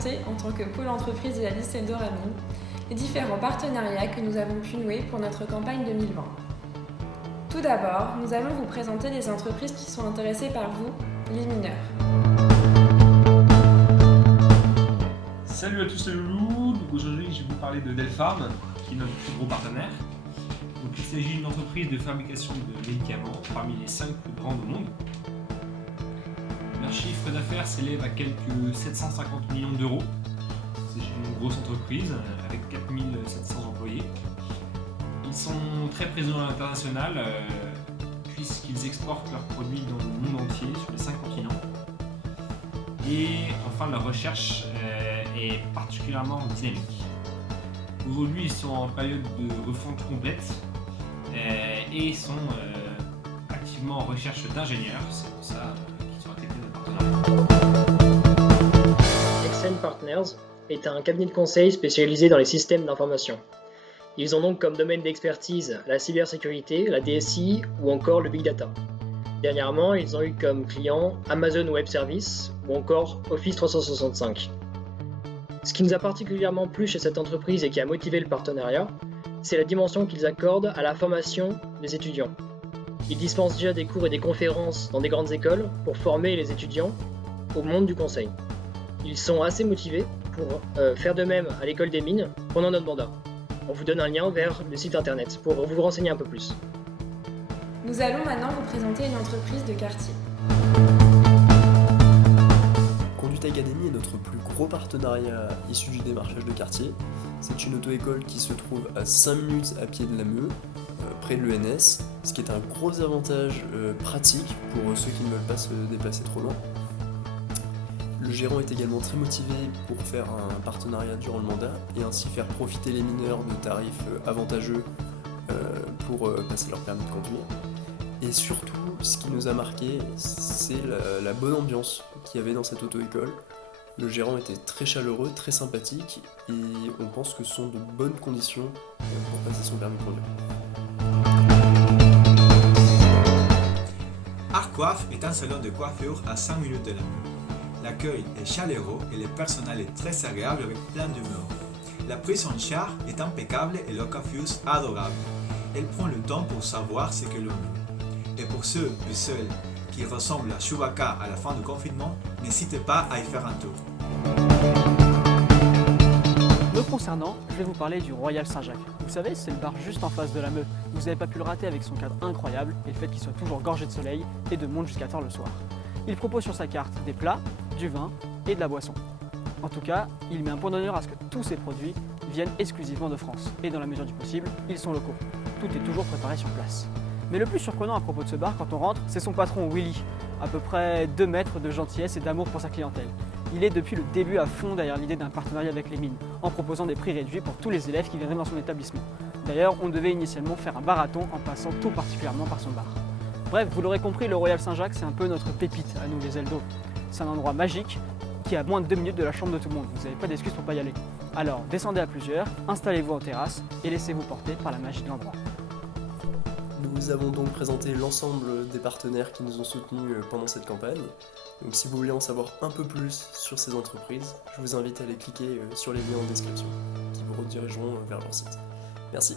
présenter, en tant que pôle entreprise de la liste Eldorami, les différents partenariats que nous avons pu nouer pour notre campagne 2020. Tout d'abord, nous allons vous présenter les entreprises qui sont intéressées par vous, les mineurs. Salut à tous les loulous, donc aujourd'hui je vais vous parler de Delpharm, qui est notre plus gros partenaire. Donc, il s'agit d'une entreprise de fabrication de médicaments parmi les 5 plus grandes au monde. Leur chiffre d'affaires s'élève à quelques 750 millions d'euros. C'est une grosse entreprise avec 4700 employés. Ils sont très présents à l'international puisqu'ils exportent leurs produits dans le monde entier, sur les 5 continents. Et enfin, leur recherche est particulièrement dynamique. Aujourd'hui, ils sont en période de refonte complète et sont activement en recherche d'ingénieurs. C'est pour ça qu'ils sont intégrés dans le partenariat. Exen Partners est un cabinet de conseil spécialisé dans les systèmes d'information. Ils ont donc comme domaine d'expertise la cybersécurité, la DSI ou encore le big data. Dernièrement, ils ont eu comme clients Amazon Web Services ou encore Office 365. Ce qui nous a particulièrement plu chez cette entreprise et qui a motivé le partenariat, c'est la dimension qu'ils accordent à la formation des étudiants. Ils dispensent déjà des cours et des conférences dans des grandes écoles pour former les étudiants au monde du conseil. Ils sont assez motivés pour faire de même à l'école des mines pendant notre mandat. On vous donne un lien vers le site internet pour vous renseigner un peu plus. Nous allons maintenant vous présenter une entreprise de quartier. Conduite Academy est notre plus gros partenariat issu du démarchage de quartier. C'est une auto-école qui se trouve à 5 minutes à pied de la Meux, près de l'ENS, ce qui est un gros avantage pratique pour ceux qui ne veulent pas se déplacer trop loin. Le gérant est également très motivé pour faire un partenariat durant le mandat et ainsi faire profiter les mineurs de tarifs avantageux pour passer leur permis de conduire. Et surtout, ce qui nous a marqué, c'est la bonne ambiance qu'il y avait dans cette auto-école. Le gérant était très chaleureux, très sympathique et on pense que ce sont de bonnes conditions pour passer son permis de conduire. Artcoiffe est un salon de coiffure à 5 minutes de la Meux. L'accueil est chaleureux et le personnel est très agréable avec plein d'humour. La prise en charge est impeccable et la coiffeuse adorable. Elle prend le temps pour savoir ce que l'on veut. Et pour ceux et celles qui ressemblent à Chewbacca à la fin du confinement, n'hésitez pas à y faire un tour. Me concernant, je vais vous parler du Royal Saint-Jacques. Vous savez, c'est le bar juste en face de la Meux. Vous n'avez pas pu le rater avec son cadre incroyable et le fait qu'il soit toujours gorgé de soleil et de monde jusqu'à tard le soir. Il propose sur sa carte des plats, du vin et de la boisson. En tout cas, il met un point d'honneur à ce que tous ces produits viennent exclusivement de France. Et dans la mesure du possible, ils sont locaux. Tout est toujours préparé sur place. Mais le plus surprenant à propos de ce bar quand on rentre, c'est son patron Willy, à peu près 2 mètres de gentillesse et d'amour pour sa clientèle. Il est depuis le début à fond derrière l'idée d'un partenariat avec les mines, en proposant des prix réduits pour tous les élèves qui viendraient dans son établissement. D'ailleurs, on devait initialement faire un marathon en passant tout particulièrement par son bar. Bref, vous l'aurez compris, le Royal Saint-Jacques, c'est un peu notre pépite à nous les Eldo. C'est un endroit magique qui est à moins de 2 minutes de la chambre de tout le monde. Vous n'avez pas d'excuse pour pas y aller. Alors, descendez à plusieurs, installez-vous en terrasse et laissez-vous porter par la magie de l'endroit. Nous vous avons donc présenté l'ensemble des partenaires qui nous ont soutenus pendant cette campagne. Donc si vous voulez en savoir un peu plus sur ces entreprises, je vous invite à aller cliquer sur les liens en description qui vous redirigeront vers leur site. Merci.